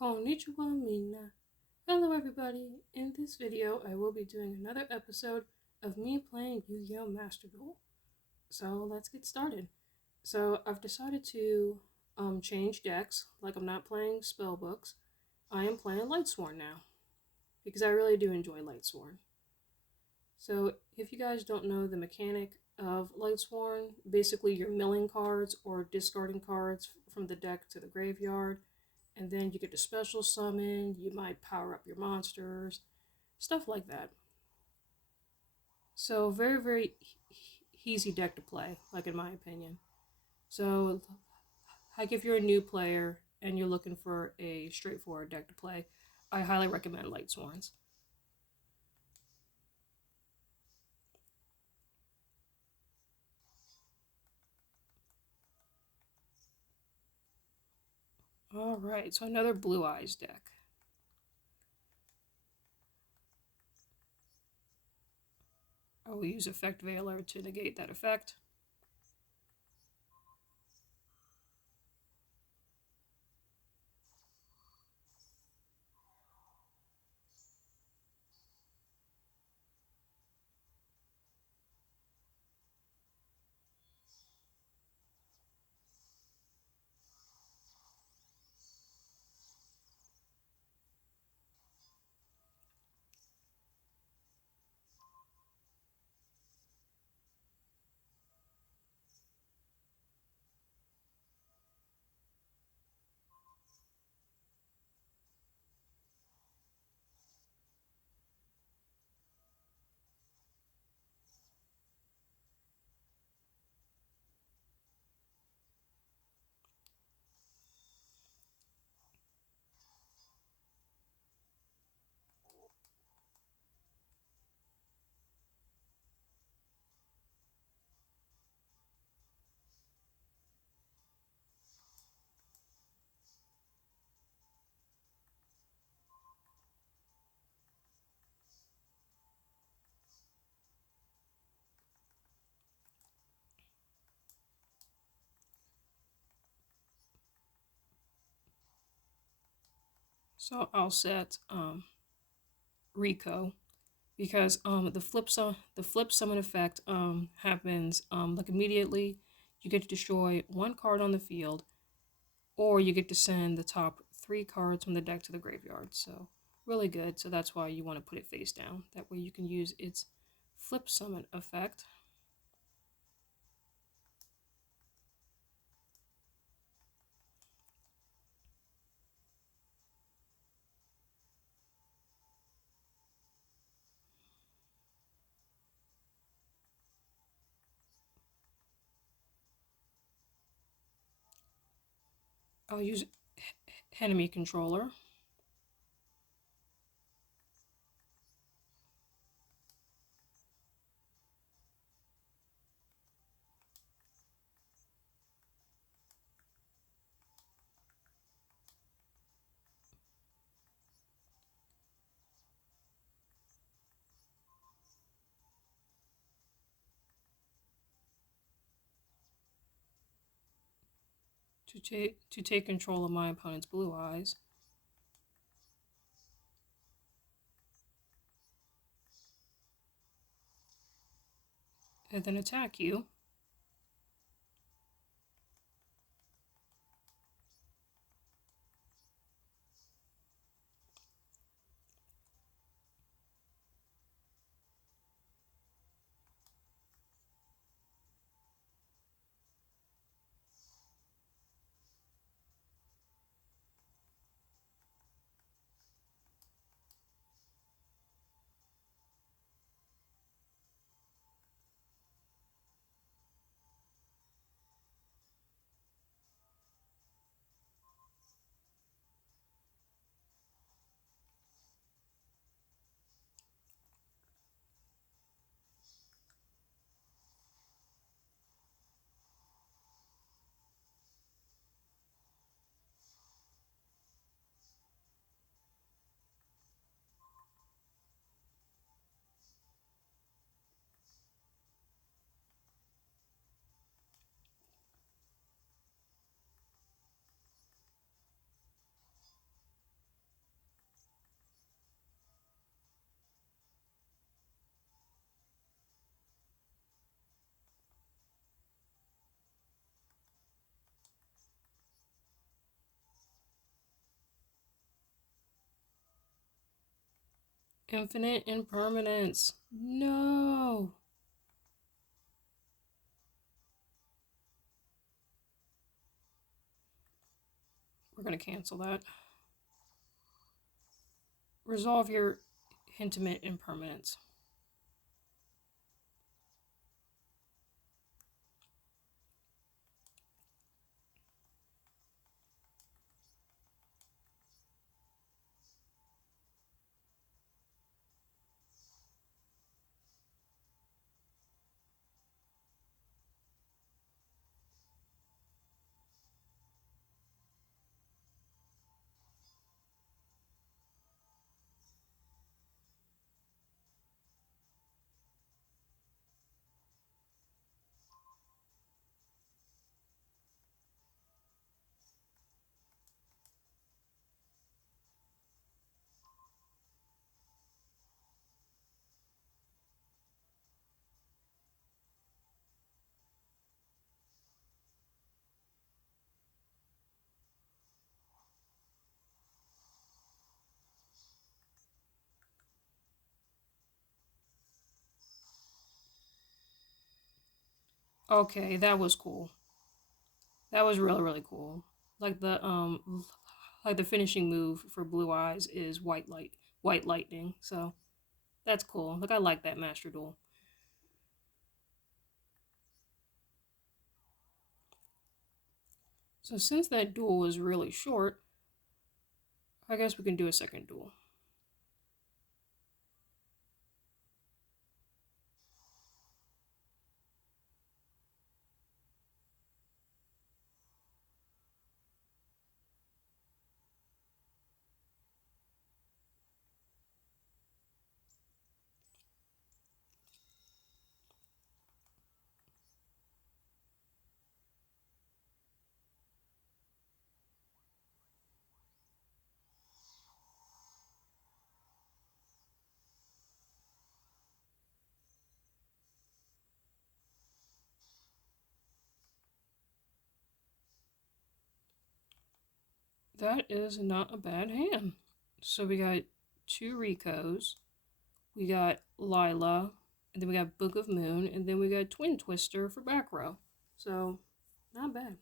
Konnichiwa mina. Hello everybody. In this video, I will be doing another episode of me playing Yu-Gi-Oh! Master Duel. So let's get started. So I've decided to change decks. Like I'm not playing spell books. I am playing Lightsworn now because I really do enjoy Lightsworn. So if you guys don't know the mechanic of Lightsworn, basically you're milling cards or discarding cards from the deck to the graveyard, and then you get to special summon, you might power up your monsters, stuff like that. So very easy deck to play, like in my opinion. So like if you're a new player and you're looking for a straightforward deck to play, I highly recommend Lightsworns. Alright, so another Blue Eyes deck. I will use Effect Veiler to negate that effect. So I'll set Rico because the flip summon effect happens like immediately. You get to destroy one card on the field, or you get to send the top 3 cards from the deck to the graveyard. So really good. So that's why you want to put it face down. That way you can use its flip summon effect. I'll use enemy controller. To take control of my opponent's Blue Eyes. And then attack you. infinite impermanence. No. We're going to cancel that. Resolve your intimate impermanence. Okay, that was cool. That was really, really cool. Like the finishing move for Blue Eyes is white lightning. So that's cool. Like I like that Master Duel. So since that duel was really short, I guess we can do a second duel. That is not a bad hand. So we got two Ricos, we got Lila, and then we got Book of Moon, and then we got Twin Twister for back row. So, not bad.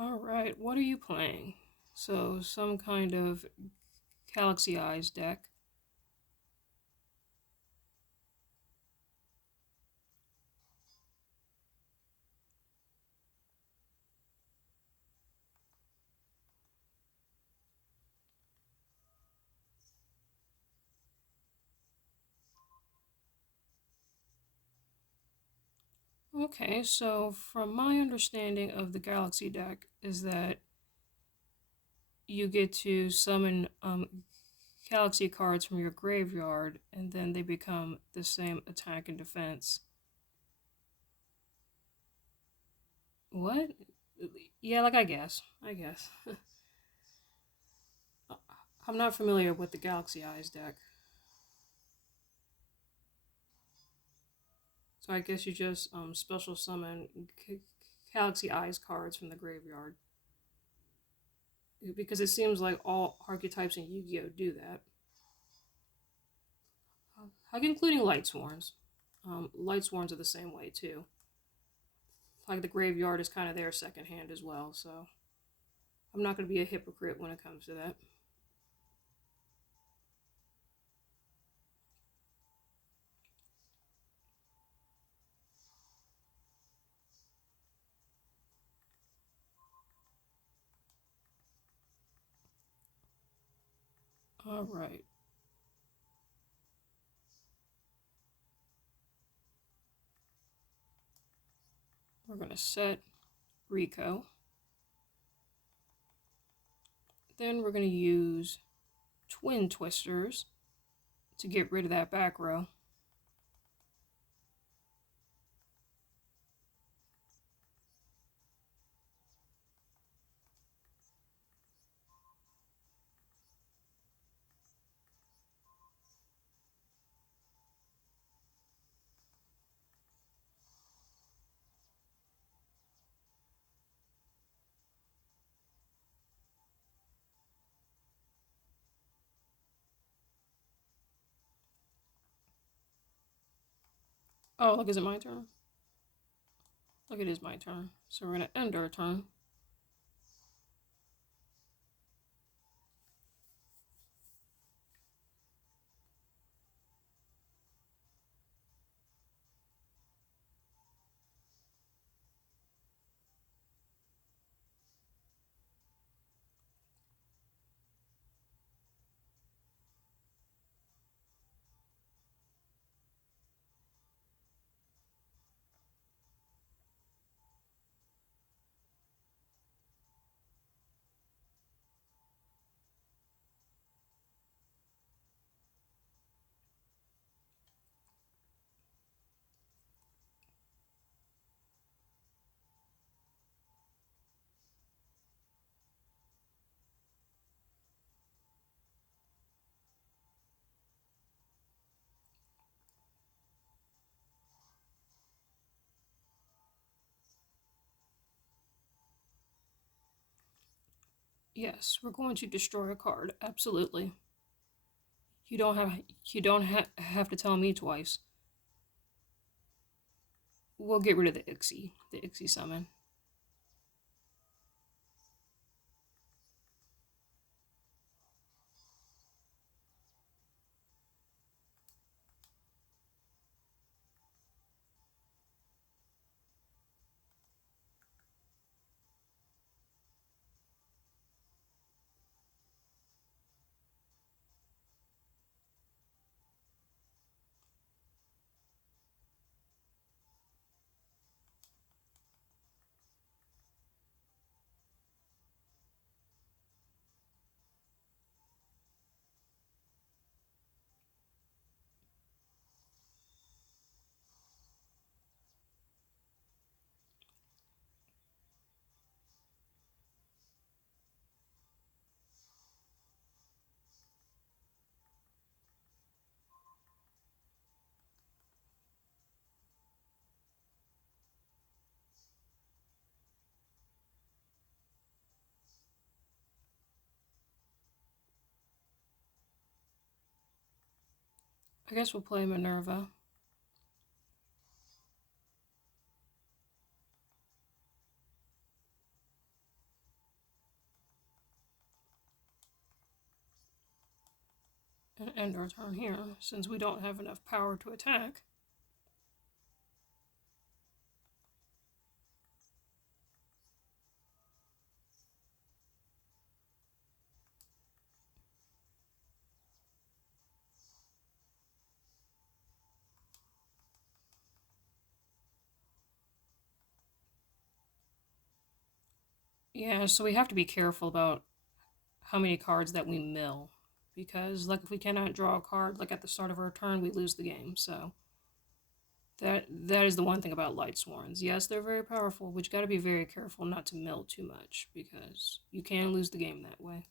Alright, what are you playing? So, some kind of Galaxy Eyes deck. Okay, so from my understanding of the Galaxy deck is that you get to summon Galaxy cards from your graveyard, and then they become the same attack and defense. What? Yeah, like I guess. I'm not familiar with the Galaxy Eyes deck. So I guess you just special summon Galaxy Eyes cards from the graveyard. Because it seems like all archetypes in Yu-Gi-Oh do that. Like including Lightsworns. Lightsworns are the same way too. Like the graveyard is kind of their second hand as well, so I'm not going to be a hypocrite when it comes to that. Alright. We're going to set Rico. Then we're going to use Twin Twisters to get rid of that back row. Oh, look, is it my turn? Look, it is my turn. So we're gonna end our turn. Yes, we're going to destroy a card. Absolutely. You don't have to tell me twice. We'll get rid of the Ixie summon. I guess we'll play Minerva. And end our turn here, since we don't have enough power to attack. Yeah, so we have to be careful about how many cards that we mill. Because, like, if we cannot draw a card, like, at the start of our turn, we lose the game. So, that is the one thing about Lightsworns. Yes, they're very powerful, but you gotta be very careful not to mill too much, because you can lose the game that way.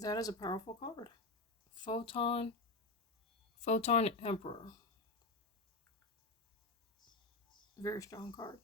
That is a powerful card. Photon. Photon Emperor. Very strong card.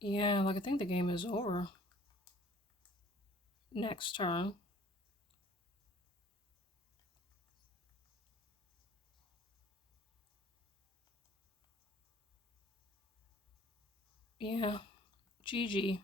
Yeah, like I think the game is over next turn. Yeah, GG.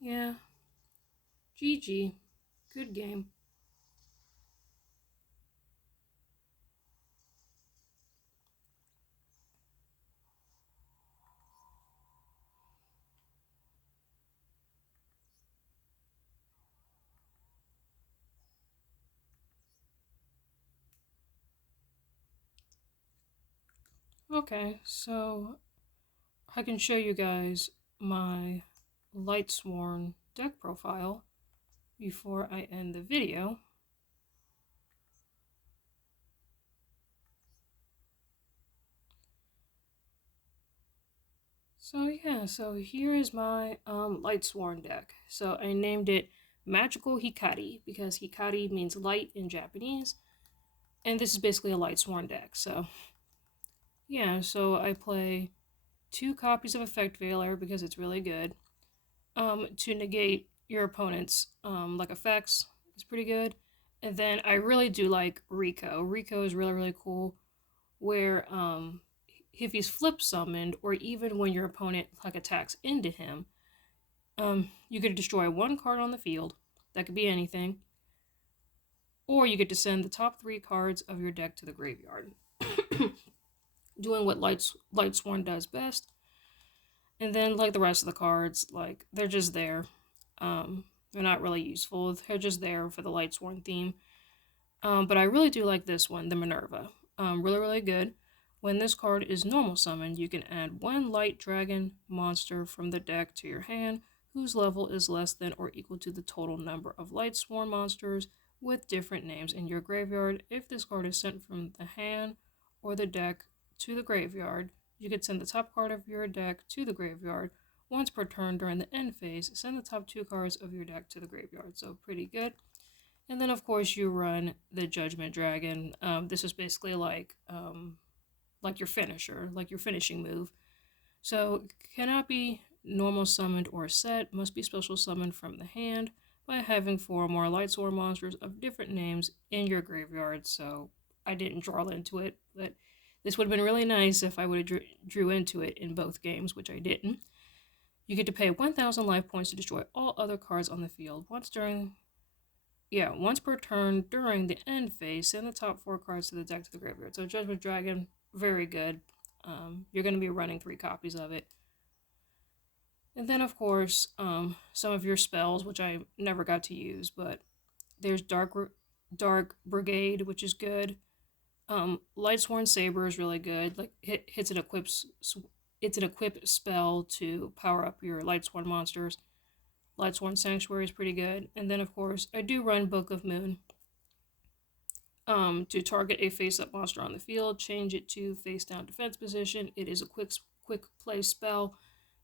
Yeah, GG. Good game. Okay, so I can show you guys my Lightsworn deck profile before I end the video. So yeah, so here is my Lightsworn deck. So I named it Magical Hikari because Hikari means light in Japanese, and this is basically a Lightsworn deck. So yeah, so I play 2 copies of Effect Veiler because it's really good. To negate your opponent's like effects is pretty good. And then I really do like Rico. Rico is really cool where if he's flip summoned or even when your opponent like attacks into him, you could destroy 1 card on the field. That could be anything. Or you get to send the top 3 cards of your deck to the graveyard. Doing what Lightsworn does best. And then like the rest of the cards, like they're just there. They're not really useful. They're just there for the Lightsworn theme. But I really do like this one, the Minerva. Really good. When this card is normal summoned, you can add 1 light dragon monster from the deck to your hand, whose level is less than or equal to the total number of Lightsworn monsters with different names in your graveyard. If this card is sent from the hand or the deck to the graveyard, you could send the top card of your deck to the graveyard. Once per turn during the end phase, send the top 2 cards of your deck to the graveyard. So pretty good. And then, of course, you run the Judgment Dragon. This is basically like your finisher, like your finishing move. So, cannot be normal summoned or set, must be special summoned from the hand by having 4 more Lightsworn monsters of different names in your graveyard. So, I didn't draw into it, but this would have been really nice if I would have drew into it in both games, which I didn't. You get to pay 1,000 life points to destroy all other cards on the field. Once per turn during the end phase, send the top 4 cards to the deck to the graveyard. So Judgment Dragon, very good. You're going to be running 3 copies of it. And then, of course, some of your spells, which I never got to use, but there's Dark Brigade, which is good. Lightsworn Saber is really good. Like hits an equips. It's an equip spell to power up your Lightsworn monsters. Lightsworn Sanctuary is pretty good. And then of course I do run Book of Moon. To target a face-up monster on the field, change it to face-down defense position. It is a quick play spell,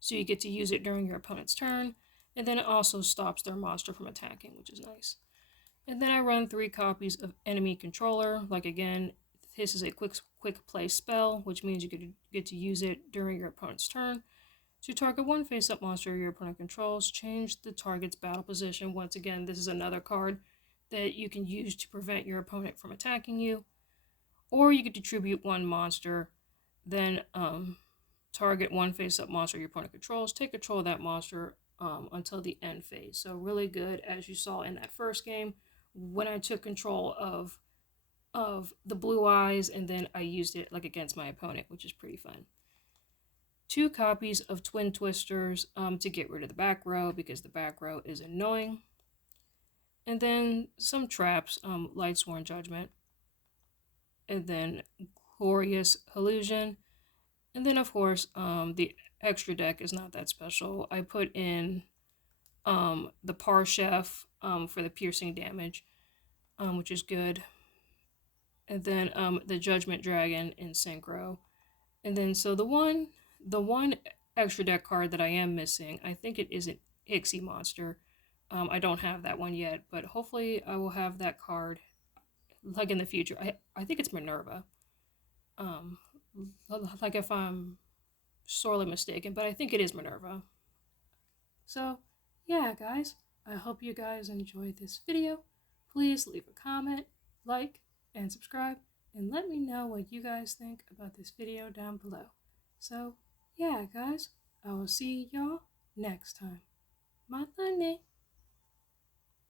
so you get to use it during your opponent's turn, and then it also stops their monster from attacking, which is nice. And then I run 3 copies of Enemy Controller. Like again, this is a quick play spell, which means you get to use it during your opponent's turn. To target one face-up monster your opponent controls, change the target's battle position. Once again, this is another card that you can use to prevent your opponent from attacking you. Or you could tribute one monster, then target one face-up monster your opponent controls, take control of that monster until the end phase. So really good, as you saw in that first game, when I took control of the blue eyes, and then I used it like against my opponent, which is pretty fun. 2 copies of Twin Twisters to get rid of the back row, because the back row is annoying. And then some traps, Lightsworn Judgment, and then Glorious Illusion, and then of course the extra deck is not that special. I put in the Parchef for the piercing damage, which is good, and then the Judgment Dragon in Synchro, and then so the one extra deck card that I am missing, I think it is an Ixie monster. I don't have that one yet, but hopefully I will have that card like in the future. I think it's Minerva. Um, like if I'm sorely mistaken, but I think it is Minerva. So, yeah, guys, I hope you guys enjoyed this video. Please leave a comment, like, and subscribe, and let me know what you guys think about this video down below. So, yeah, guys, I will see y'all next time. Matane!